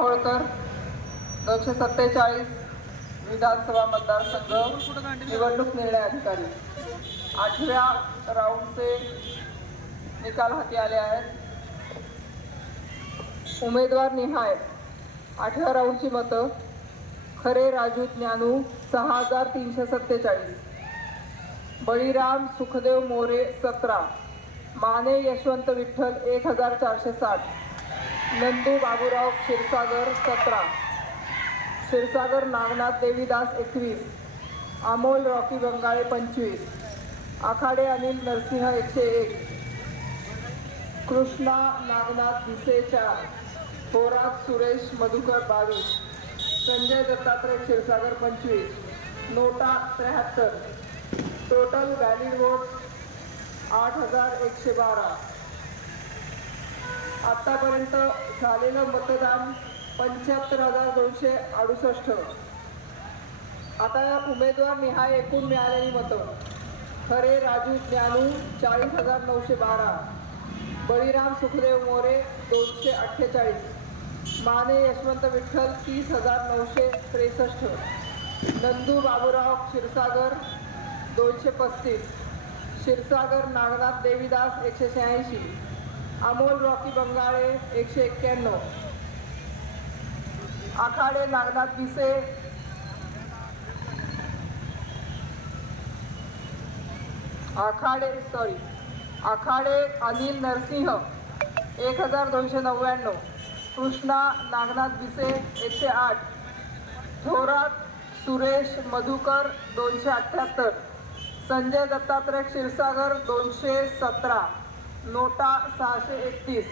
होळकर दोनशे सत्तेचाळीस विधानसभा मतदारसंघ निवडणूक निर्णय अधिकारी. आठव्या राऊंडचे निकाल हाती आले आहेत. उमेदवार निहाय. आठव्या राऊंडची मतं खरे राजू ज्ञानू सहा हजार तीनशे सत्तेचाळीस. बळीराम सुखदेव मोरे सतरा. माने यशवंत विठ्ठल एक हजार चारशे साठ. नंदू बाबूराव क्षीरसागर सतरा. क्षीरसागर नागनाथ देवीदास एकवीस. अमोल रॉकी गंगाळे पंचवीस. आखाडे अनिल नरसिंह एकशे एक. कृष्णा नागनाथ भिसे चार. थोरात सुरेश मधुकर बावीस. संजय दत्तात्रय क्षीरसागर पंचवीस. नोटा त्र्याहत्तर. टोटल व्हॅलिड वोट आठ हजार एकशे बारा. आतापर्यंत झालेलं मतदान पंच्याहत्तर हजार दोनशे अडुसष्ट. आता या उमेदवार निहाय एकूण मिळालेली मतं. खरे राजू ज्ञानू चाळीस हजार नऊशे बारा. बळीराम सुखदेव मोरे दोनशे अठ्ठेचाळीस. माने यशवंत विठ्ठल तीस हजार नऊशे त्रेसष्ट. नंदू बाबूराव क्षीरसागर दोनशे पस्तीस. क्षीरसागर नागनाथ देवीदास एकशे शहाऐंशी. अमोल रॉकी बंगाळे एकशे एक्क्याण्णव. आखाडे नागनाथ पिसे आखाडे सॉरी आखाडे अनिल नरसिंह एक हजार दोनशे नव्याण्णव. कृष्णा नागनाथ बिसे एकशे आठ. थोरात सुरेश मधुकर दोनशे अठ्ठ्याहत्तर संजय दत्तात्रय क्षीरसागर दोनशे सतरा. नोटा सहाशे एकतीस.